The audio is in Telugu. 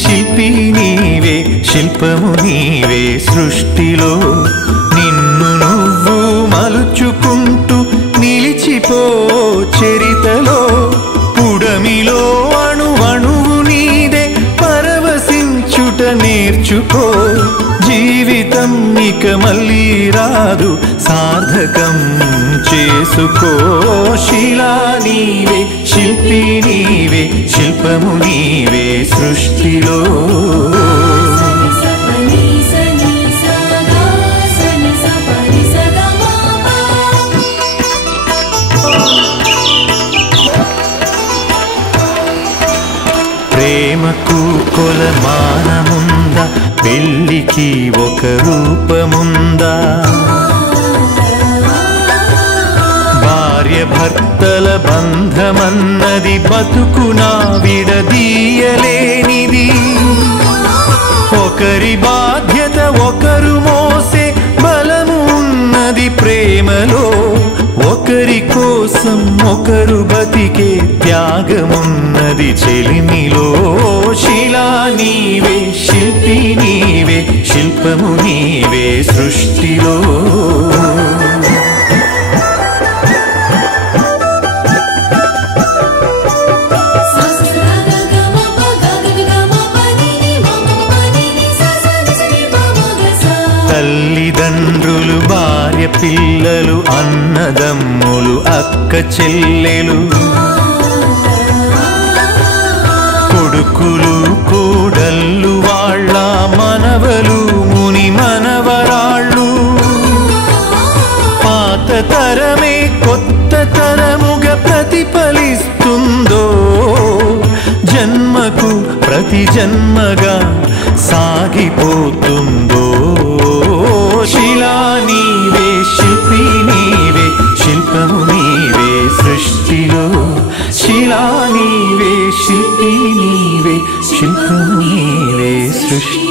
శిల్పి నీవే శిల్పము నీవే సృష్టిలో నిన్ను నువ్వు మలుచుకుంటూ నిలిచిపో చరితలో పుడమిలో అణువణువు నీదే పరవశించుట నేర్చుకో జీవితం ఇక మళ్ళీ రాదు సార్థకం చేసుకో శిలా నీవే శిల్పి నీవే శిల్పము నీవే సృష్టిలో ప్రేమకు కొలమానముందా పెళ్ళికి ఒక రూపముందా భార్య భర్తల బంధమన్నది బతుకునా విడదీయలేనిది ఒకరి బాధ్యత ఒకరు మోసే బలము ఉన్నది ప్రేమలో ఒకరి కోసం ఒకరు బతికే త్యాగమున్నది చెలిమిలో శిలా నీవే శిల్పి నీవే శిల్పము నీవే సృష్టిలో తల్లిదండ్రులు భార్య పిల్లలు అన్నదమ్ములు అక్క చెల్లెలు కొడుకులు కోడళ్ళు వాళ్ళ మనవలు ముని మనవరాళ్ళు పాత తరమే కొత్త తరముగా ప్రతిఫలిస్తుందో జన్మకు ప్రతి జన్మగా సాగిపోతుందో శిలా నీవే శిల్పి నీవే శిల్పము నీవే సృష్టిలో శిలా నీవే శిల్పి నీవే శిల్పము నీవే సృష్టి